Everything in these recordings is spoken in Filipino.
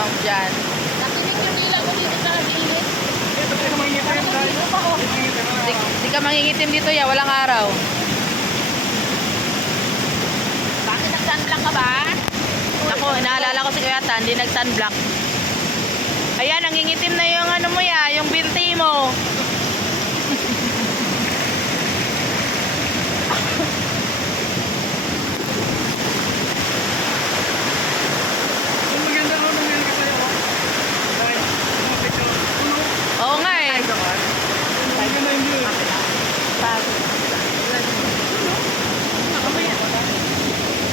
kasama mo dyan. Nakinig yung ila ko dito sa init. Di ka mangingitim dito ya, walang araw. Bakit nag-sunblock ka ba? Ako, naalala ko si Kuya Tan, hindi nag-sunblock. Ayan, nangingitim na yung ano mo ya, yung binti mo. Oo nga eh.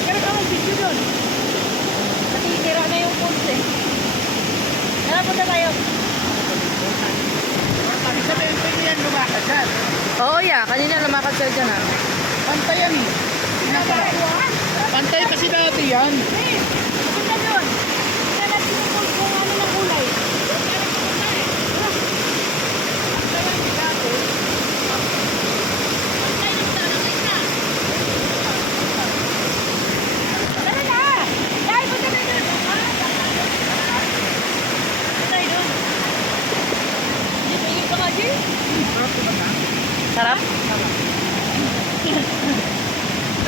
Pero ka mag-video doon. Natitira na yung pulse eh. Nalapunta tayo. Oo ya, kanina lumakad ka dyan ah. Pantay yan eh. Pantay kasi dati yan. Punta